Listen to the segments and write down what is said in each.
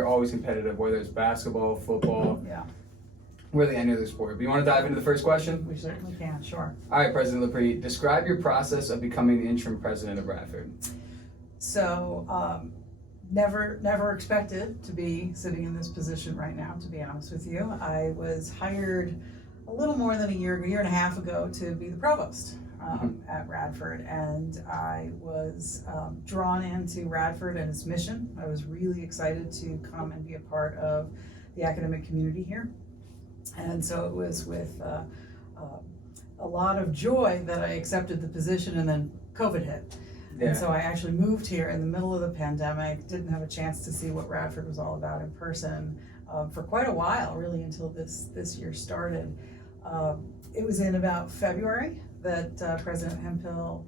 they're always competitive, whether it's basketball, football, Yeah, really any other sport. But you want to dive into the first question? we certainly can, sure. All right, President Lepre, describe your process of becoming the interim president of Radford. So, never expected to be sitting in this position right now, to be honest with you. I was hired a little more than a year and a half ago to be the provost at Radford, and I was drawn into Radford and its mission. I was really excited to come and be a part of the academic community here, and so it was with a lot of joy that I accepted the position, and then COVID hit. Yeah. And so I actually moved here in the middle of the pandemic, didn't have a chance to see what Radford was all about in person for quite a while, really until this year started. It was in about February that President Hemphill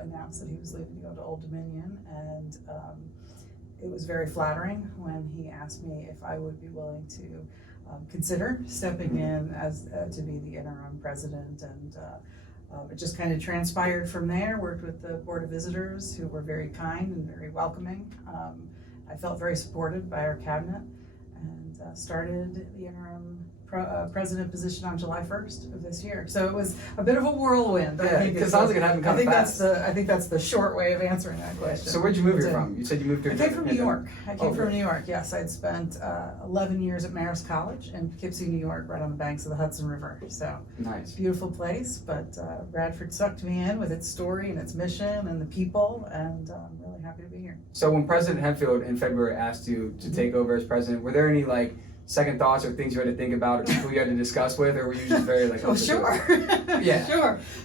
announced that he was leaving to go to Old Dominion, and it was very flattering when he asked me if I would be willing to consider stepping in as to be the interim president, and it just kind of transpired from there. Worked with the Board of Visitors, who were very kind and very welcoming. I felt very supported by our cabinet, and started the interim president position on July 1st of this year. So it was a bit of a whirlwind. Yeah, it sounds like it happened kind of fast. I think that's the short way of answering that question. So where'd you move here from? You said you moved here. I came from New York. From New York, yes. I'd spent 11 years at Marist College in Poughkeepsie, New York, right on the banks of the Hudson River. So nice. Beautiful place, but Radford sucked me in with its story and its mission and the people, and I'm really happy to be here. So when President Hemphill in February asked you to take over as president, were there any second thoughts or things you had to think about or people you had to discuss with, or were you just very Oh, sure. Yeah.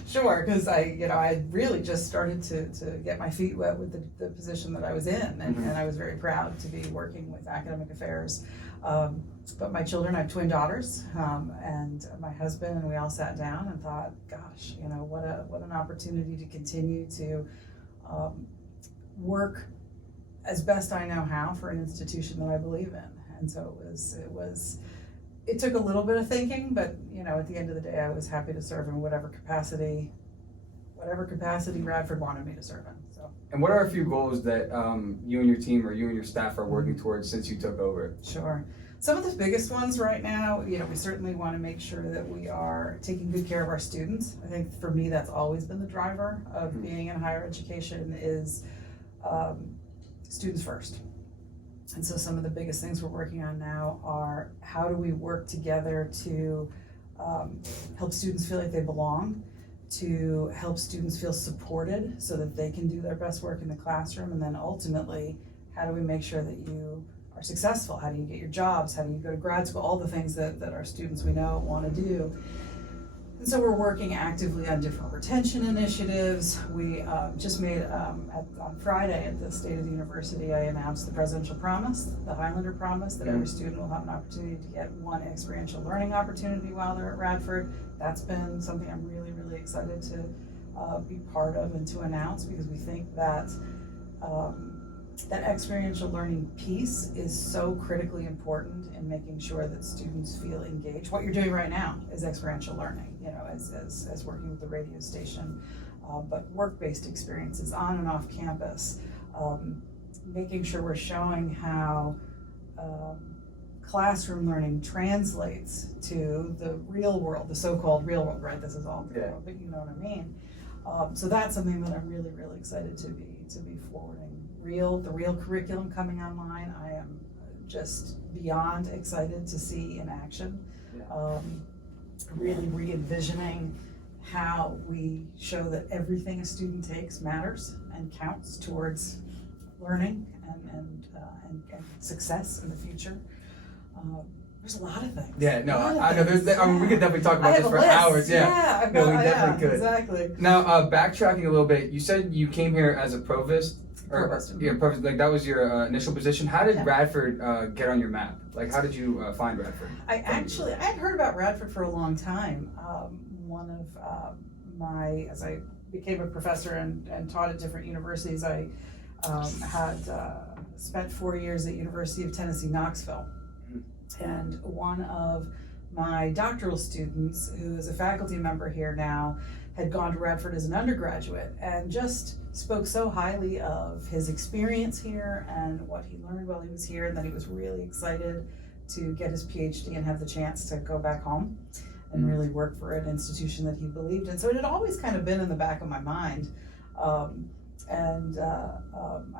Sure, because I really just started to get my feet wet with the position that I was in, and I was very proud to be working with academic affairs. But my children, I have twin daughters, and my husband, and we all sat down and thought, gosh, what an opportunity to continue to work as best I know how for an institution that I believe in. And so it took a little bit of thinking, but at the end of the day, I was happy to serve in whatever capacity Radford wanted me to serve in. So. And what are a few goals that you and your team or you and your staff are working towards since you took over? Sure. Some of the biggest ones right now, we certainly want to make sure that we are taking good care of our students. I think for me, that's always been the driver of being in higher education is students first. And so some of the biggest things we're working on now are how do we work together to help students feel like they belong, to help students feel supported so that they can do their best work in the classroom, and then ultimately, how do we make sure that you are successful? How do you get your jobs? How do you go to grad school? All the things that our students we know want to do. And so we're working actively on different retention initiatives. We just made, on Friday at the State of the University, I announced the presidential promise, the Highlander promise, that every student will have an opportunity to get one experiential learning opportunity while they're at Radford. That's been something I'm really, really excited to be part of and to announce, because we think that that experiential learning piece is so critically important in making sure that students feel engaged. What you're doing right now is experiential learning, as working with the radio station, but work-based experiences on and off campus, making sure we're showing how classroom learning translates to the real world, the so-called real world, right? This is all real world, but you know what I mean. So that's something that I'm really, really excited to be forwarding. The real curriculum coming online, I am just beyond excited to see in action. Really re-envisioning how we show that everything a student takes matters and counts towards learning and success in the future. There's a lot of things. Yeah, no, I know. We could definitely talk about this for hours. Yeah, no, we definitely could. Exactly. Now, backtracking a little bit, you said you came here as a provost. Provost. Like that was your initial position. How did Radford get on your map? Like, how did you find Radford? I had heard about Radford for a long time. One of as I became a professor and taught at different universities, I had spent 4 years at University of Tennessee, Knoxville. And one of my doctoral students, who is a faculty member here now, had gone to Radford as an undergraduate and just spoke so highly of his experience here and what he learned while he was here, and that he was really excited to get his PhD and have the chance to go back home and really work for an institution that he believed in. So it had always kind of been in the back of my mind.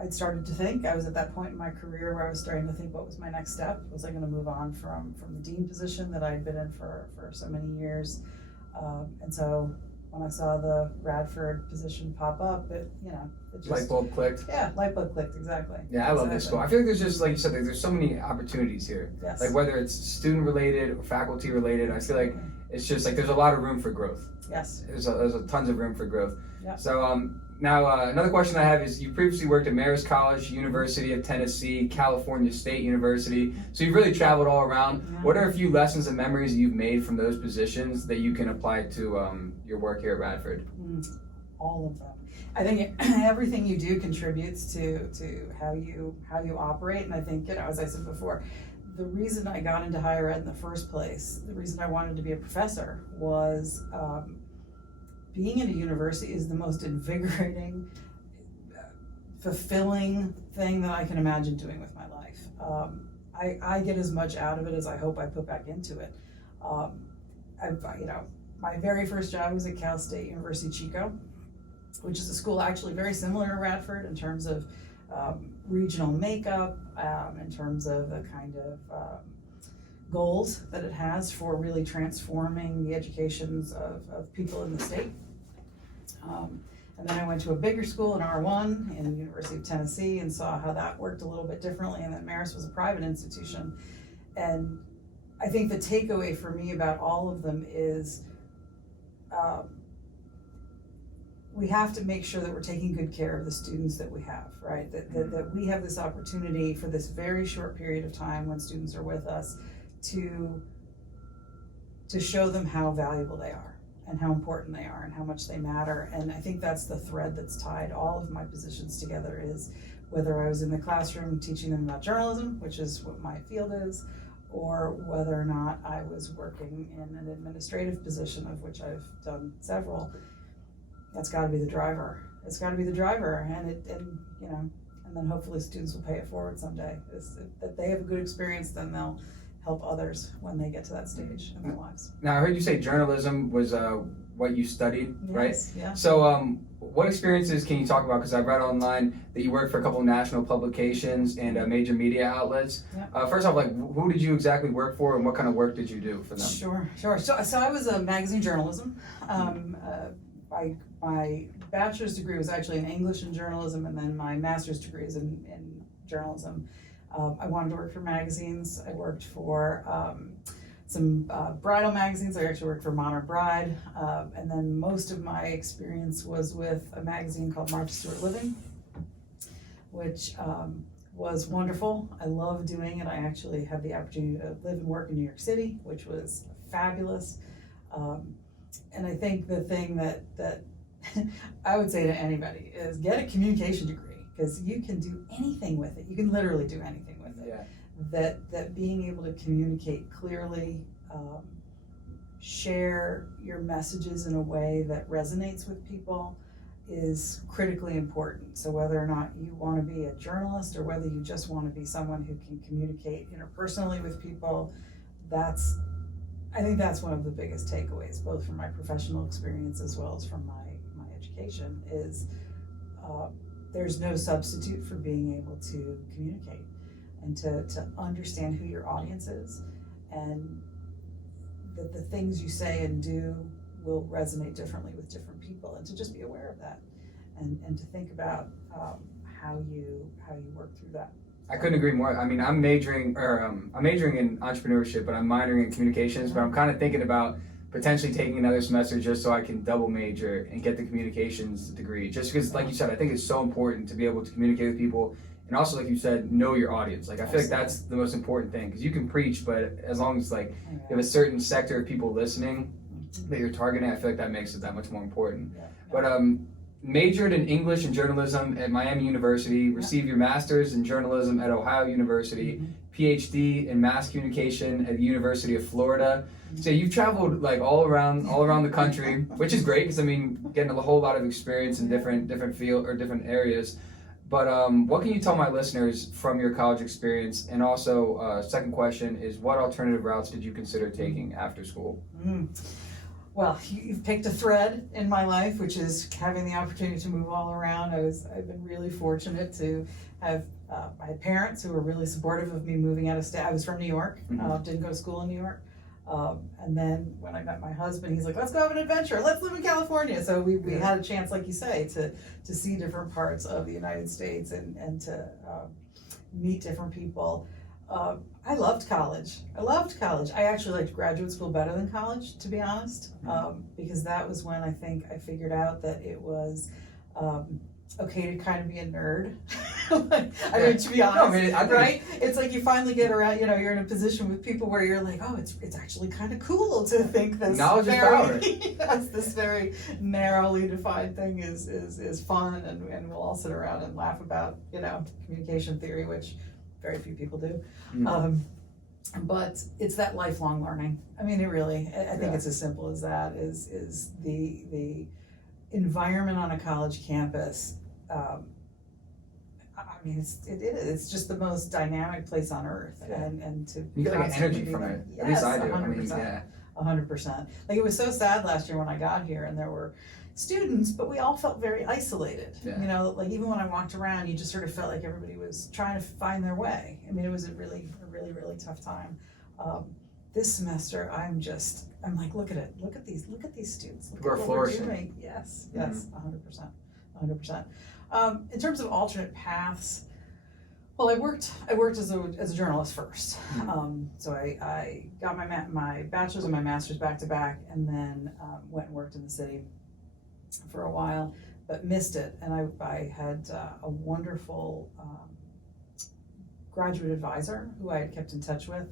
I'd started to think, I was at that point in my career where I was starting to think, what was my next step? Was I going to move on from the dean position that I'd been in for so many years? And so when I saw the Radford position pop up, it just... Light bulb clicked. Yeah, light bulb clicked, exactly. Yeah, I love this school. I feel like there's just, like you said, there's so many opportunities here. Yes. Like whether it's student related or faculty related, I feel like it's just like there's a lot of room for growth. Yes. There's a tons of room for growth. Yep. So now another question I have is, you previously worked at Marist College, University of Tennessee, California State University. So you've really traveled all around. Yeah. What are a few lessons and memories that you've made from those positions that you can apply to your work here at Radford? All of them. I think everything you do contributes to how you operate. And I think, as I said before, the reason I got into higher ed in the first place, the reason I wanted to be a professor was being in a university is the most invigorating, fulfilling thing that I can imagine doing with my life. I get as much out of it as I hope I put back into it. My very first job was at Cal State University Chico, which is a school actually very similar to Radford in terms of regional makeup, in terms of the kind of goals that it has for really transforming the educations of people in the state. And then I went to a bigger school in R1 in the University of Tennessee and saw how that worked a little bit differently, and then Marist was a private institution. And I think the takeaway for me about all of them is we have to make sure that we're taking good care of the students that we have, right? That we have this opportunity for this very short period of time when students are with us to show them how valuable they are and how important they are and how much they matter. And I think that's the thread that's tied all of my positions together, is whether I was in the classroom teaching them about journalism, which is what my field is, or whether or not I was working in an administrative position, of which I've done several. That's got to be the driver. It's got to be the driver, and then hopefully students will pay it forward someday. That they have a good experience, then they'll help others when they get to that stage in their lives. Now I heard you say journalism was what you studied, right? Yes, yeah. So what experiences can you talk about? Because I've read online that you worked for a couple of national publications and major media outlets. Yep. First off, who did you exactly work for, and what kind of work did you do for them? Sure. So I was a magazine journalism. My bachelor's degree was actually in English and journalism, and then my master's degree is in journalism. I wanted to work for magazines. I worked for some bridal magazines. I actually worked for Modern Bride, and then most of my experience was with a magazine called Martha Stewart Living, which was wonderful. I loved doing it. I actually had the opportunity to live and work in New York City, which was fabulous. And I think the thing that I would say to anybody is get a communication degree, because you can do anything with it. You can literally do anything with it. Yeah. That being able to communicate clearly, share your messages in a way that resonates with people is critically important. So whether or not you want to be a journalist or whether you just want to be someone who can communicate interpersonally with people, I think that's one of the biggest takeaways, both from my professional experience as well as from my education, is there's no substitute for being able to communicate and to understand who your audience is, and that the things you say and do will resonate differently with different people, and to just be aware of that and to think about how you work through that. I couldn't agree more. I mean, I'm majoring in entrepreneurship, but I'm minoring in communications. But I'm kind of thinking about potentially taking another semester just so I can double major and get the communications degree. Just because, like you said, I think it's so important to be able to communicate with people, and also, like you said, know your audience. I feel like that's the most important thing, because you can preach, but as long as you have a certain sector of people listening that you're targeting, I feel like that makes it that much more important. Yeah. But majored in English and journalism at Miami University, received your master's in journalism at Ohio University, PhD in mass communication at the University of Florida. So you've traveled like all around the country, which is great because I mean, getting a whole lot of experience in different field or different areas. But what can you tell my listeners from your college experience? And also, second question is, what alternative routes did you consider taking after school? Well, you've picked a thread in my life, which is having the opportunity to move all around. I've been really fortunate to have I had parents who were really supportive of me moving out of state. I was from New York, didn't go to school in New York. And then when I met my husband, he's like, let's go have an adventure. Let's live in California. So we had a chance, like you say, to see different parts of the United States and to meet different people. I loved college. I actually liked graduate school better than college, to be honest, because that was when I think I figured out that it was okay to kind of be a nerd. I mean, to be honest, right? It's like you finally get around, you're in a position with people where you're like, oh, it's actually kind of cool to think this knowledge is power. Yes, this very narrowly defined thing is fun, and we'll all sit around and laugh about, communication theory, which very few people do. But it's that lifelong learning. I mean, I think it's as simple as that, is the environment on a college campus. I mean, it's just the most dynamic place on earth, and to you get like an energy from it. Yes, at least I do. 100%, I mean, yeah, 100%. Like, it was so sad last year when I got here, and there were students, but we all felt very isolated. Yeah. Like even when I walked around, you just sort of felt like everybody was trying to find their way. I mean, it was a really tough time. This semester, I'm like, look at these students. Look we're at what flourishing. we're doing. Yes, 100%. In terms of alternate paths, well, I worked as a journalist first. So I got my bachelor's and my master's back to back, and then went and worked in the city for a while, but missed it. And I had a wonderful graduate advisor who I had kept in touch with.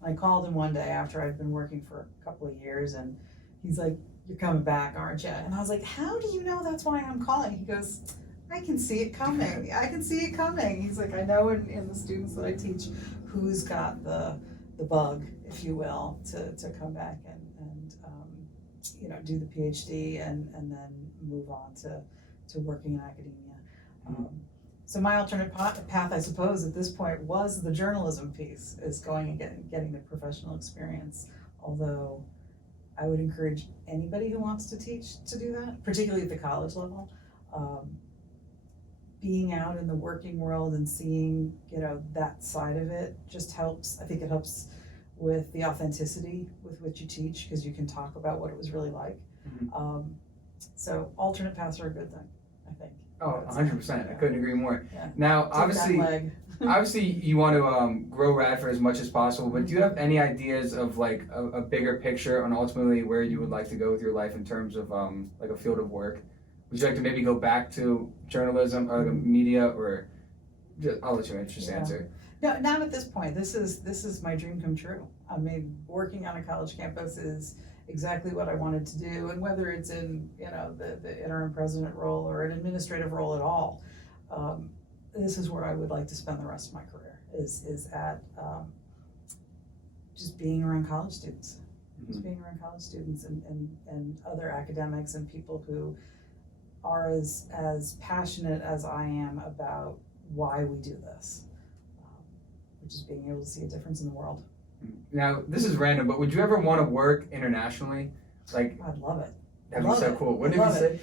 And I called him one day after I'd been working for a couple of years, and he's like, "You're coming back, aren't you?" And I was like, "How do you know that's why I'm calling?" He goes, "I can see it coming. I can see it coming." He's like, "I know in the students that I teach who's got the bug, if you will, to come back and do the PhD and then move on to working in academia." So my alternate path, I suppose, at this point was the journalism piece, is going and getting the professional experience. Although I would encourage anybody who wants to teach to do that, particularly at the college level. Being out in the working world and seeing, that side of it just helps. I think it helps with the authenticity with which you teach, because you can talk about what it was really like. So alternate paths are a good thing, I think. Oh, 100%. I couldn't agree more. Yeah. Now, obviously, you want to grow Radford as much as possible, but do you have any ideas of like a bigger picture on ultimately where you would like to go with your life in terms of like a field of work? Would you like to maybe go back to journalism or the media, or I'll let you answer. No, not at this point. This is my dream come true. I mean, working on a college campus is exactly what I wanted to do, and whether it's in the interim president role or an administrative role at all, this is where I would like to spend the rest of my career. Is at just being around college students, and other academics and people who are as passionate as I am about why we do this, which is being able to see a difference in the world. Now, this is random, but would you ever want to work internationally? Like, I'd love it. That'd be so cool. What did you say?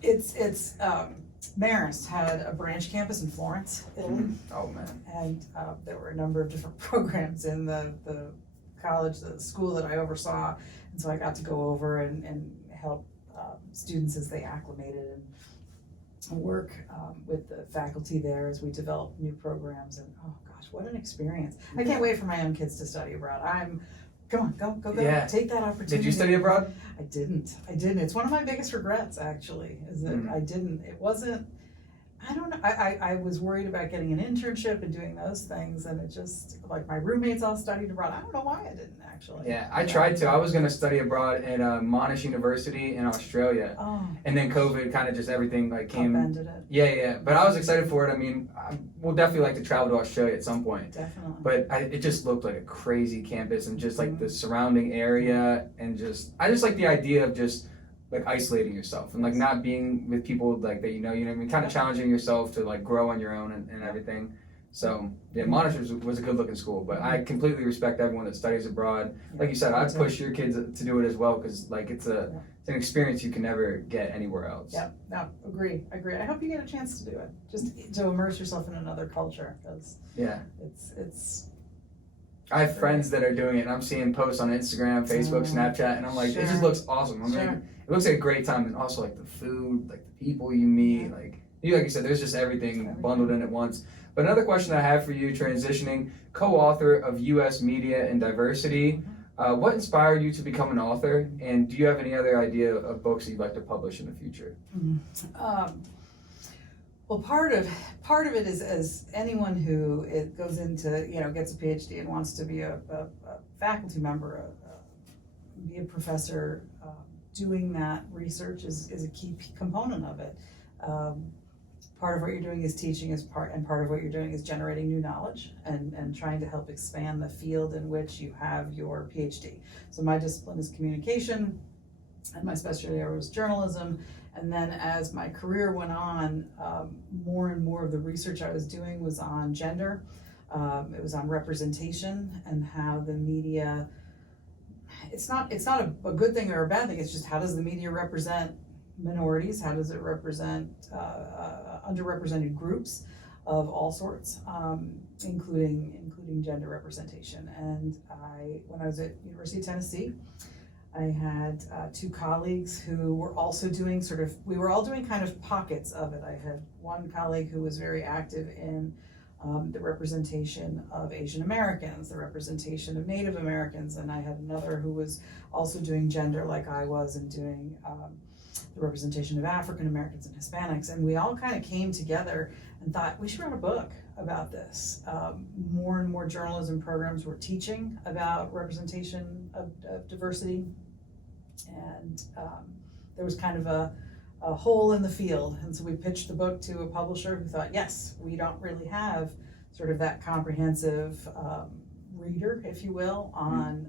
It's Marist had a branch campus in Florence, Italy. Oh man! And there were a number of different programs in the college, the school that I oversaw, and so I got to go over and help students as they acclimated and work with the faculty there as we developed new programs. And oh gosh, what an experience! I can't wait for my own kids to study abroad. Go, Yeah. Take that opportunity. Did you study abroad? I didn't. It's one of my biggest regrets, actually, is that I didn't. It wasn't, I don't know, I was worried about getting an internship and doing those things, and it just, like, my roommates all studied abroad. I don't know why I didn't, actually. Yeah, I tried to. I was going to study abroad at Monash University in Australia. Oh, And then COVID kind of just everything like came. upended it, Yeah. But I was excited for it. I mean, we'll definitely like to travel to Australia at some point. definitely. But it just looked like a crazy campus and just like the surrounding area and I just like the idea of just like isolating yourself and like not being with people like that you know what I mean, kind of challenging yourself to like grow on your own and everything. So yeah, Monash was a good looking school, but I completely respect everyone that studies abroad. Like you said, I'd push your kids to do it as well because like it's an experience you can never get anywhere else. Yeah, no, agree. I hope you get a chance to do it, just to immerse yourself in another culture, because it's. I have friends that are doing it, and I'm seeing posts on Instagram, Facebook, Snapchat, and I'm like, it just looks awesome. I'm like, it looks like a great time, and also like the food, like the people you meet, like you said, there's just everything bundled in at once. But another question I have for you, transitioning, co-author of U.S. Media and Diversity, what inspired you to become an author, and do you have any other idea of books that you'd like to publish in the future? Well, part of it is, as anyone who goes into, gets a PhD and wants to be a faculty member, be a professor, doing that research is a key component of it. Part of what you're doing is teaching, and part of what you're doing is generating new knowledge and trying to help expand the field in which you have your PhD. So my discipline is communication, and my specialty area was journalism. And then as my career went on, more and more of the research I was doing was on gender. It was on representation and how the media, it's not a good thing or a bad thing, it's just how does the media represent minorities, how does it represent underrepresented groups of all sorts, including gender representation. And when I was at University of Tennessee, I had two colleagues who were also doing we were all doing kind of pockets of it. I had one colleague who was very active in the representation of Asian Americans, the representation of Native Americans, and I had another who was also doing gender like I was and doing the representation of African Americans and Hispanics. And we all kind of came together and thought we should write a book about this. More and more journalism programs were teaching about representation of diversity, and there was kind of a hole in the field. And so we pitched the book to a publisher who thought, yes, we don't really have sort of that comprehensive reader, if you will, on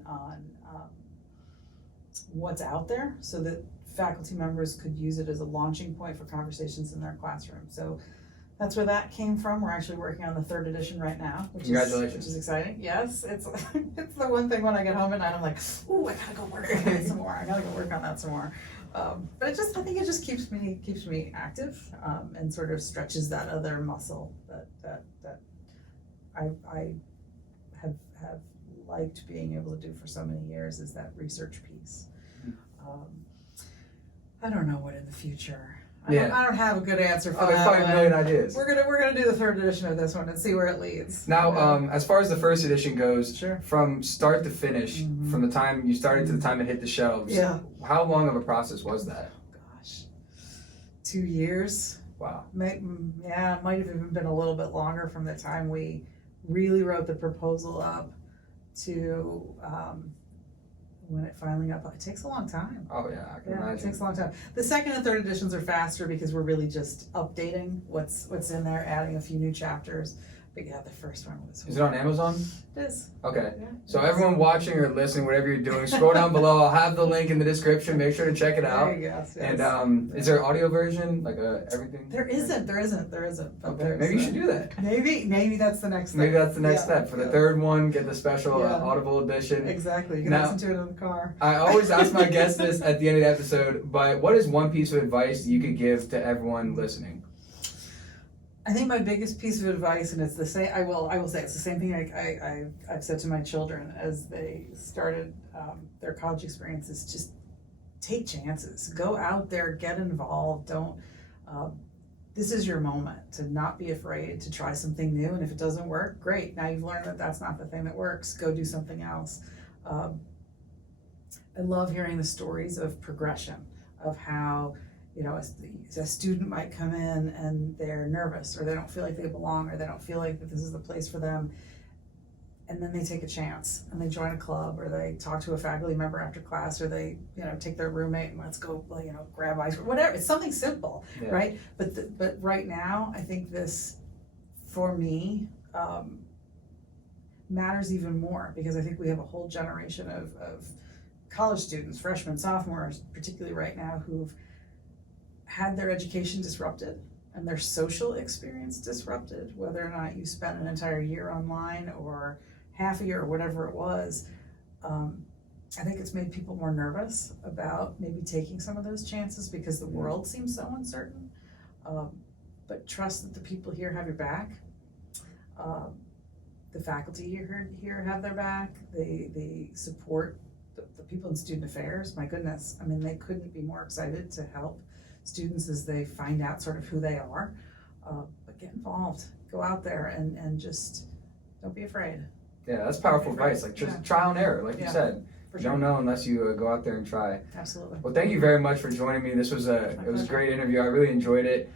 what's out there, so that faculty members could use it as a launching point for conversations in their classroom. So that's where that came from. We're actually working on the 3rd edition right now, which is exciting. Yes, it's the one thing when I get home at night, I'm like, ooh, I gotta go work on that some more. I gotta go work on that some more. But I think it just keeps me active, and sort of stretches that other muscle that I have liked being able to do for so many years, is that research piece. I don't know what in the future. I don't have a good answer for that. There's probably a million ideas. We're gonna do the 3rd edition of this one and see where it leads. Now, as far as the 1st edition goes, from start to finish, Mm-hmm. from the time you started to the time it hit the shelves, how long of a process was that? Gosh, 2 years. Wow. It might have even been a little bit longer from the time we really wrote the proposal up to when it finally got, it takes a long time. Oh yeah, I can imagine. It takes a long time. The 2nd and 3rd editions are faster because we're really just updating what's in there, adding a few new chapters. But yeah, the first one was. Is it on Amazon? It is. Okay. Yeah, So everyone watching or listening, whatever you're doing, scroll down below. I'll have the link in the description. Make sure to check it out. There you go. Yes. And is there an audio version, like everything? There isn't. But Okay. Maybe you should do that. Maybe that's the next step. Maybe that's the next step. For the 3rd one, get the special Audible edition. Exactly. You can listen to it in the car. I always ask my guests this at the end of the episode, but what is one piece of advice you could give to everyone listening? I think my biggest piece of advice, and it's the same, I will say it's the same thing I've said to my children as they started their college experience, is just take chances. Go out there, get involved. Don't, this is your moment to not be afraid to try something new, and if it doesn't work, great. Now you've learned that that's not the thing that works. Go do something else. I love hearing the stories of progression, of how you know, a student might come in and they're nervous, or they don't feel like they belong, or they don't feel like that this is the place for them. And then they take a chance and they join a club, or they talk to a faculty member after class, or they, you know, take their roommate and let's go, you know, grab ice cream, whatever. It's something simple, right? But right now, I think this, for me, matters even more, because I think we have a whole generation of college students, freshmen, sophomores, particularly right now, who've had their education disrupted and their social experience disrupted, whether or not you spent an entire year online or half a year or whatever it was. I think it's made people more nervous about maybe taking some of those chances, because the world seems so uncertain. But trust that the people here have your back. The faculty here have their back. They support the people in student affairs. My goodness, I mean, they couldn't be more excited to help students as they find out sort of who they are. But get involved, go out there and just don't be afraid. Yeah, that's powerful advice. Like, just trial and error, like you said. You don't know unless you go out there and try. Absolutely. Well, thank you very much for joining me. This was a great interview. I really enjoyed it.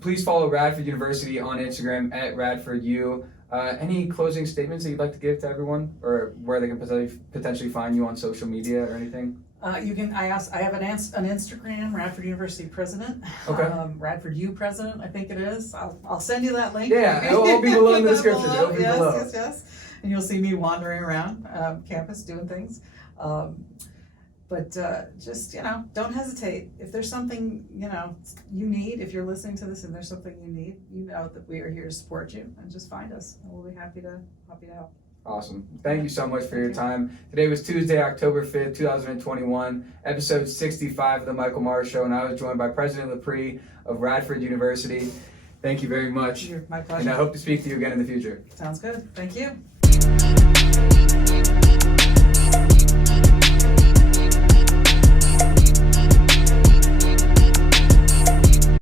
Please follow Radford University on Instagram at RadfordU. Any closing statements that you'd like to give to everyone, or where they can potentially find you on social media or anything? You can. I have an Instagram, Radford University President. Okay. Radford U President, I think it is. I'll send you that link. Yeah, it'll be below in the description. It'll be below. Yes. And you'll see me wandering around campus doing things. But just, you know, don't hesitate. If there's something, you know, you need, if you're listening to this and there's something you need, you know that we are here to support you, and just find us and we'll be happy to help. Awesome. Thank you so much for your time. Today was Tuesday, October 5th, 2021, episode 65 of the Michael Mars Show, and I was joined by President Lepre of Radford University. Thank you very much. My pleasure. And I hope to speak to you again in the future. Sounds good. Thank you.